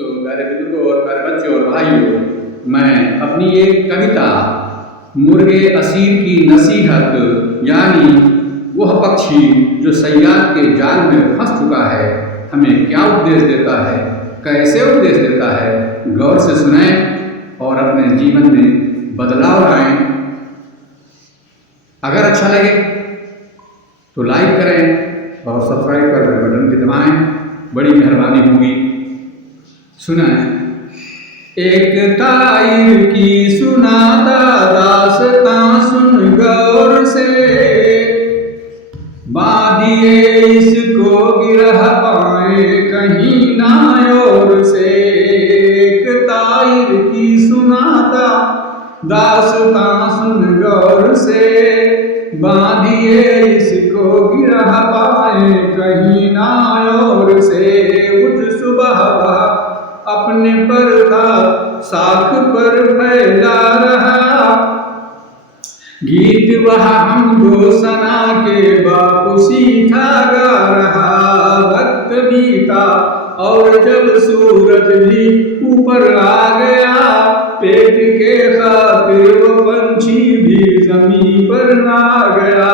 दोस्तों, प्यारे बुजुर्गों और प्यारे बच्चों और भाइयों, मैं अपनी एक कविता मुर्गे असीर की नसीहत यानी वह पक्षी जो सयाद के जाल में फंस चुका है हमें क्या उपदेश देता है, कैसे उपदेश देता है, गौर से सुनें और अपने जीवन में बदलाव लाएं। अगर अच्छा लगे तो लाइक करें और सब्सक्राइब कर बेल बटन की दबाएं, बड़ी मेहरबानी होगी। सुनाएं। एक तायर की सुनाता दास्तां सुन गौर से, बांधिए इसको गिरह पाए कहीं ना और से। एक तायर की सुनाता दास्तां सुन गौर से, बांधिए इसको गिरह पाए कहीं ना और से। उठ सुबह अपने पर था साख पर फैला रहा, गीत वह हमको सना के बापू सीखा गा रहा। वक्त बीता और जब सूरज भी ऊपर आ गया, पेट के खातिर वो पंछी भी जमीन पर ना गया।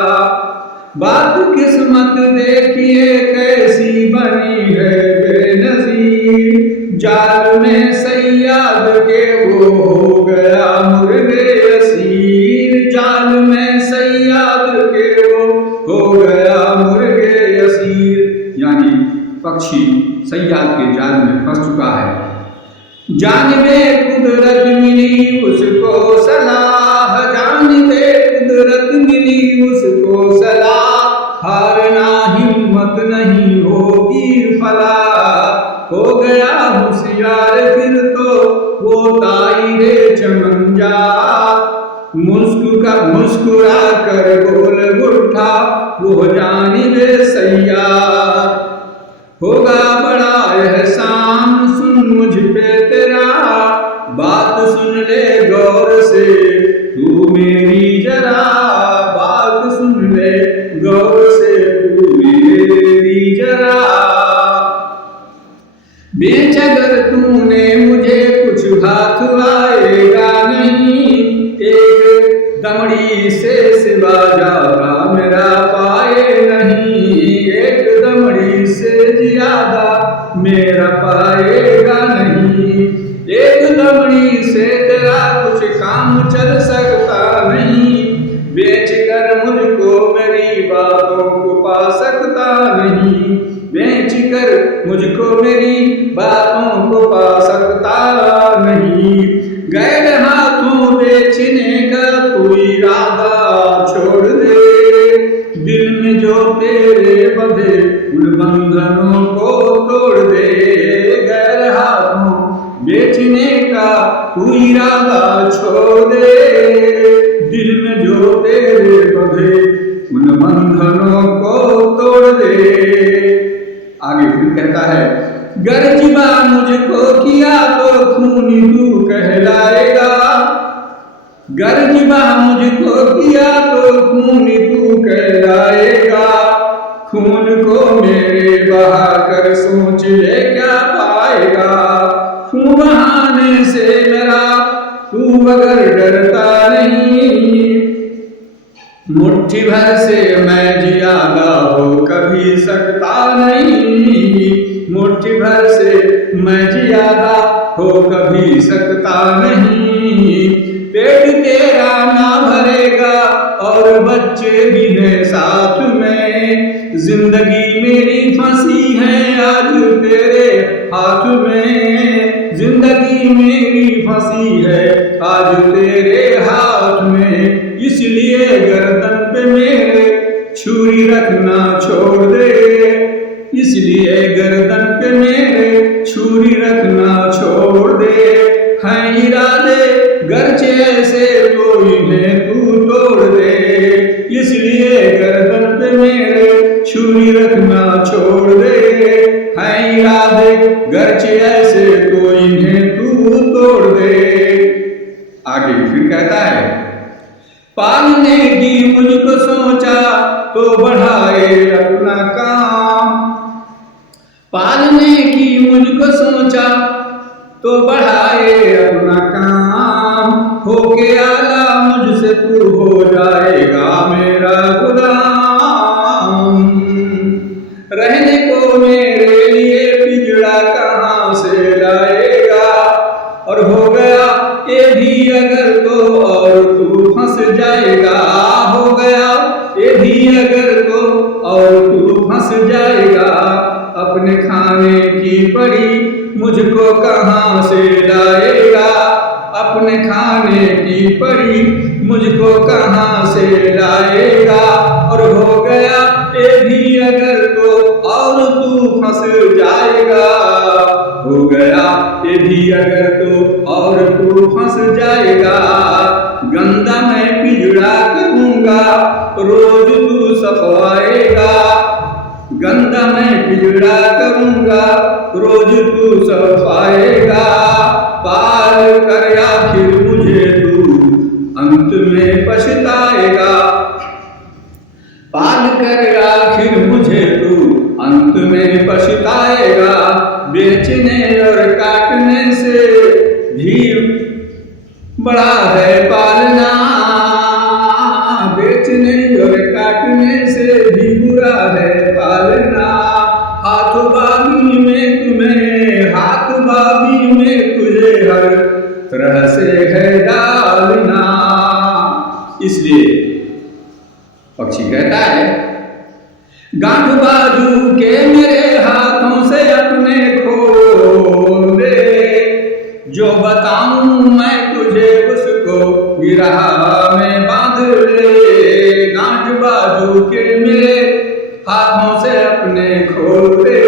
बात किस्मत देखिए कैसी बनी है बेनज़ीर, जाल में सयाद के वो हो गया मुर्गे असीर। जाल में सयाद के वो हो गया मुर्गे असीर यानी पक्षी सयाद के जाल में फंस चुका है। जानिबे कुदरत मिली उसको सलाह, जानिबे कुदरत मिली उसको सलाह। हारना हिम्मत नहीं होगी फलाह, हो गया होशियार फिर तो वो तायरे चमंजा। मुस्कुरा कर बोल उठा वो जानिबे सयाद। होगा बड़ा एहसान सुन मुझ पे तेरा, बात सुन ले गौर से तू मेरी जरा। बात सुन ले गौर से तू मेरी जरा। बेच अगर तूने मुझे कुछ हाथ आएगा नहीं, एक दमड़ी से सिवा ज्यादा मेरा पाए नहीं। एक दमड़ी से ज्यादा मेरा पाएगा नहीं। एक दमड़ी से तेरा कुछ काम चल सकता नहीं। बेच कर मुझको मेरी बातों को पा सकता नहीं। बेच कर मुझको मेरी बातों को पा सकता नहीं। गैर हाथों बेचने का तू इरादा छोड़ दे, दिल में जो तेरे बंधे उन बंधनों को तोड़ दे। गैर हाथों बेचने का तू इरादा छोड़ दे, दिल में जो तेरे बंधे उन बंधनों को तोड़ दे। आगे फिर कहता है, गर्जिबा मुझको किया तो खून तू कहलाएगा। गर्जिबा मुझको किया तो खून तू कहलाएगा। खून को मेरे बहा कर सोच ले क्या पाएगा। खून बहाने से मेरा तू अगर डरता नहीं, मुट्ठी भर से मैं जियादा हो कभी सकता नहीं। मुट्ठी भर से मैं जियादा हो कभी सकता नहीं। पेट तेरा ना भरेगा और बच्चे भी हैं साथ में। जिंदगी मेरी फंसी है आज तेरे हाथ में। जिंदगी मेरी फंसी है आज तेरे हाथ में। इसलिए गर्दन पे मेरे छुरी रखना छोड़ दे। इसलिए गर्दन पे मेरे छुरी रखना छोड़ दे। हैं इरादे गर्चे ऐसे तो इन्हें तू तोड़ दे। इसलिए गर्दन पे मेरे छुरी रखना छोड़ दे। हैं इरादे गर्चे ऐसे तो इन्हें तू तोड़ दे। आगे फिर कहता है, पालने की मुझको सोचा तो बढ़ाए अपना काम। पालने की मुझको सोचा तो बढ़ाए अपना काम, होके आला मुझसे तू हो जाएगा मेरा गुलाम। रहने को मेरे लिए पिंजड़ा कहाँ से लाएगा, और हो गया ये भी अगर तो और तू फंस जाएगा, हो गया ये भी अगर तो और तू फंस जाएगा। अपने खाने की पड़ी मुझको कहाँ से लाएगा, अपने खाने की पड़ी मुझको कहाँ से लाएगा। और हो गया ये भी अगर तो और तू फंस जाएगा, हो गया ये भी अगर तो और तू फंस जाएगा। गंदा मैं पिंजड़ा करूंगा रोज तू सफाएगा, गंदा मैं पिंजड़ा करूंगा रोज तू सफाएगा। पाल कर आखिर मुझे तू अंत में पछताएगा, पाल कर आखिर मुझे तू अंत में पछताएगा। बेचने और काटने से भी बड़ा है पालना, बेचने और काटने से भी बुरा है पालना। हाथ बाबी में तुम्हें, हाथ बाबी में तुझे हर तरह से है डालना। इसलिए पक्षी कहता है, गांठ बाजू के मेरे हाथों से अपने खोल दे, जो बताऊं मैं तुझे उसको गिरहा में बांध ले। गांठ बाजू के मेरे हाथों से अपने खोल दे,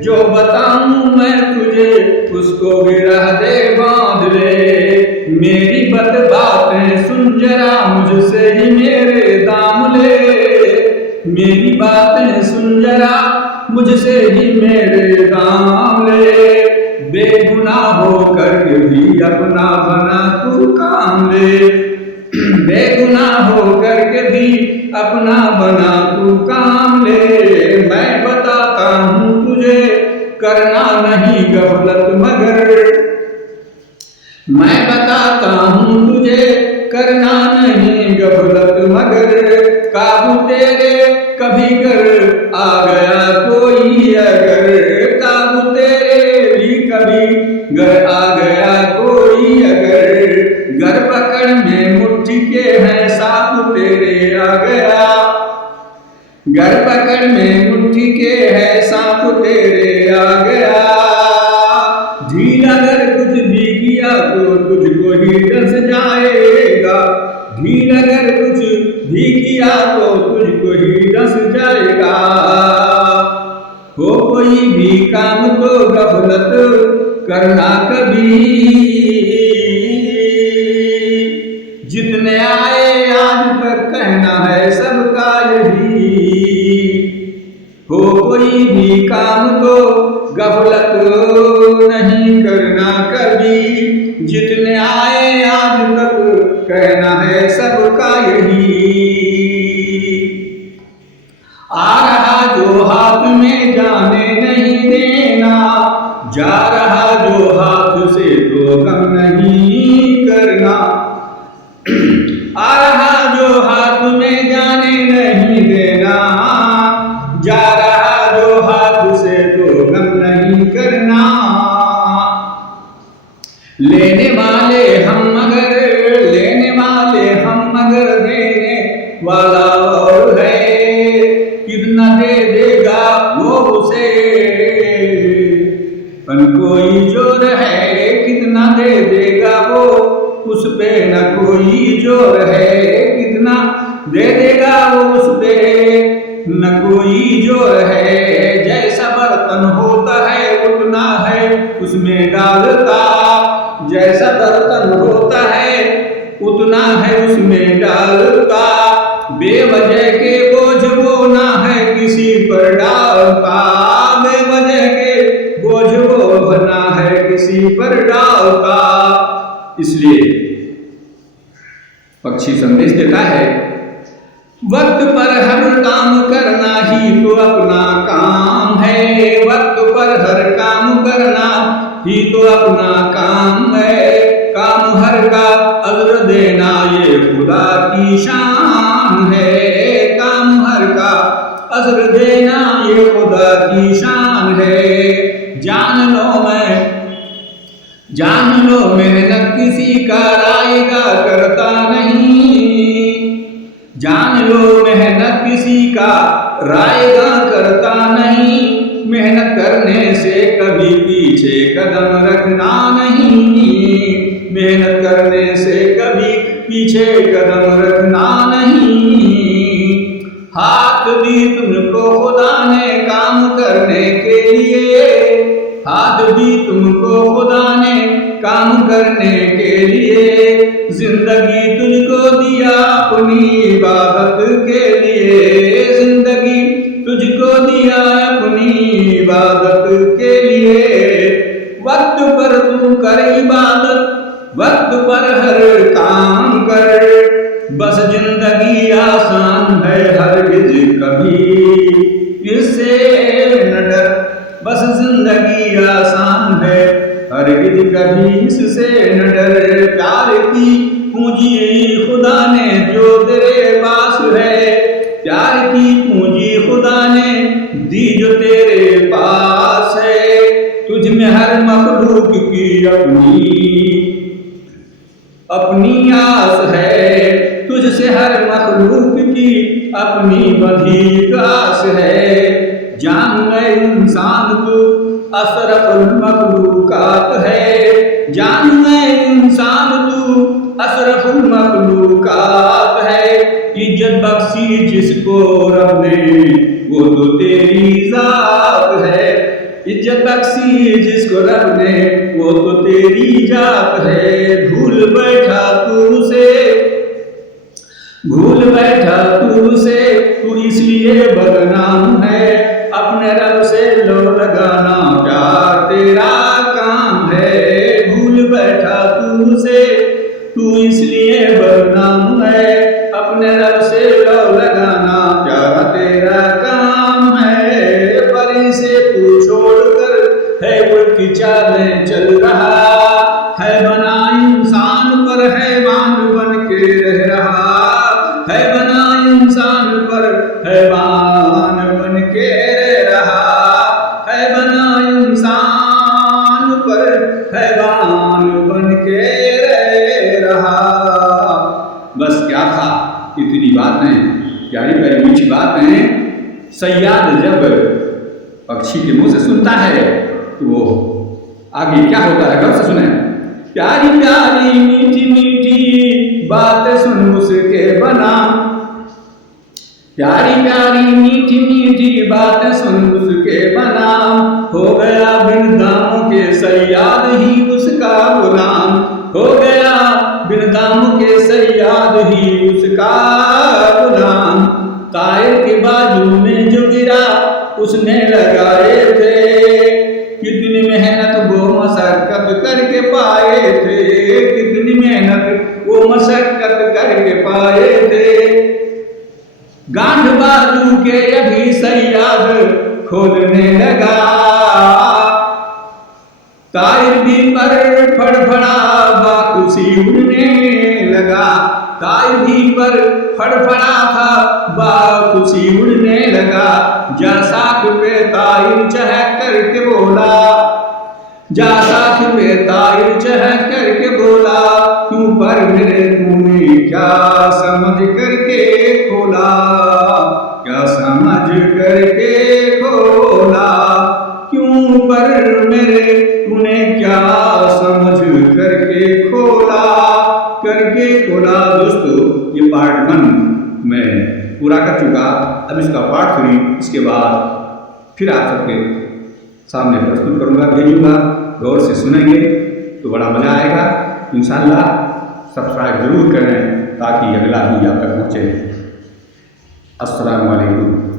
जो बताऊं मैं तुझे उसको गिरह दे बांध ले। मेरी बातें सुन जरा मुझसे ही मेरे दाम ले, मेरी बातें सुन जरा मुझसे ही मेरे दाम ले। बेगुनाह होकर के भी अपना बना तू काम ले, बेगुनाह होकर के भी अपना बना तू काम ले। मैं बताता हूँ तुझे करना नहीं गफलत मगर, मैं बताता हूँ तुझे करना नहीं गफलत मगर। काबू तेरे कभी कर आ गया कोई अगर, काबू तेरे भी कभी घर आ गया कोई अगर। घर पकड़ में मुट्ठी के है सांप तेरे आ गया, घर पकड़ में मुट्ठी के है सांप तेरे आ गया। ढील अगर कुछ भी किया तो तुझको ही डस जाएगा, ढील अगर कुछ भी किया तो तुझको ही डस जाएगा। हो कोई भी काम तो गफलत करना कभी, जितने आए आज तक कहना है सबका यही। हो कोई भी काम तो गफलत नहीं करना कभी, जितने आए आज तक कहना है सबका यही। आ रहा जो हाथ में जाने नहीं देना, जा रहा जो हाथ से तो गम नहीं करना। आ रहा जो हाथ में जाने नहीं देना, जा रहा जो हाथ से तो गम नहीं करना। लेने वाले हम मगर, लेने वाले हम मगर देने वाला और है। कितना दे देगा वो उसे पर कोई जोर है, कितना दे देगा वो उस पे न कोई जोर है। कितना दे देगा वो उस पे न कोई जोर है। जैसा बर्तन होता है उतना है उसमें डालता, जैसा बर्तन होता है उतना है उसमें डालता। बेवजह के बोझ वो ना है किसी पर डालता, बेवजह के बोझ वो ना है किसी पर डालता। इसलिए पक्षी संदेश देता है, वक्त पर हर काम करना ही तो अपना काम है। वक्त पर हर काम करना ही तो अपना काम है। काम हर का अज़्र देना ये खुदा की शान है। काम हर का अज़्र देना ये खुदा की शान है। जान लो मेहनत किसी का रायगा करता नहीं। जान लो मेहनत किसी का रायगा करता नहीं। मेहनत करने से कभी पीछे कदम रखना नहीं। मेहनत करने से कभी पीछे कदम रखना नहीं। हाथ दी तुमको खुदा ने काम करने के लिए। हाथ दी तुमको खुदा ने काम करने के लिए। जिंदगी तुझको दिया अपनी इबादत के लिए। जिंदगी तुझको दिया अपनी इबादत के लिए। वक्त पर तू कर इबादत, वक्त पर हर काम कर। बस जिंदगी आसान है हरगिज़ कभी इससे न डर। बस जिंदगी आसान है हरगिज़ कभी इससे न डर। प्यार की पूंजी खुदा ने जो तेरे पास है। प्यार की पूंजी खुदा ने दी जो तेरे पास है। तुझ में हर मखलूक की अपनी आस है। तुझसे हर मखलूक की अपनी बधी आस है। जान गए इंसान तू अशरफुल मखलूकात है। जान गए इंसान तू अशरफुल मखलूकात है। इज्जत बख्शी जिसको रब ने वो तो तेरी जात है। इज्जत बख्शी जिसको रब ने वो तो तेरी जात है। भूल बैठा तू से तू इसलिए बदनाम है। अपने रब से लो लगाना प्यार तेरा काम है। भूल बैठा तू से तू इसलिए बदनाम है। अपने रब से लो लगाना प्यार तेरा काम है। पर इसे तू छोड़कर है उल्टी चालें चल रहा है। बना इंसान पर हैवान बन के रह रहा है। बना इंसान पर हैवान बन के रह रहा है। बना इंसान पर हैवान बन के रह रहा। बस क्या था इतनी बातें, प्यारी प्यारी मीठी बातें सैयाद जब पक्षी के मुंह से सुनता है तो वो आगे क्या होता है गौर से सुने। प्यारी प्यारी मीठी मीठी बातें सुन उसके बना। प्यारी प्यारी मीठी मीठी बातें सुन उसके बना। हो गया बिन दामों के सैयाद ही उसका गुलाम। हो गया बिन दामों के सैयाद ही उसका गुलाम। तायर के बाजू में जो गिरा उसने लगाए थे। कितनी मेहनत वो मशक्कत करके पाए थे। कितनी मेहनत वो मशक्कत करके पाए थे। गांठ बाजू के अभी सैयाद खोलने लगा। तायर भी पर फड़फड़ा बाकुसी उड़ने लगा। तायर भी पर फड़फड़ा था बाकुसी उड़ने लगा। जा साख पे तायर चहक करके बोला। जा साख पे तायर चहक करके बोला। क्यों पर मेरे तूने क्या समझ करके खोला। क्या समझ करके खोला। क्यों पर मेरे तूने क्या समझ करके खोला। दोस्तों ये पार्ट 1 मैं पूरा कर चुका। अब इसका पार्ट 3 इसके बाद फिर आप सबके सामने प्रस्तुत करूँगा, भेजूँगा। गौर से सुनेंगे तो बड़ा मज़ा आएगा। इंशाअल्लाह सब्सक्राइब जरूर करें ताकि अगला भी आप तक पहुँचे। अस्सलामु अलैकुम।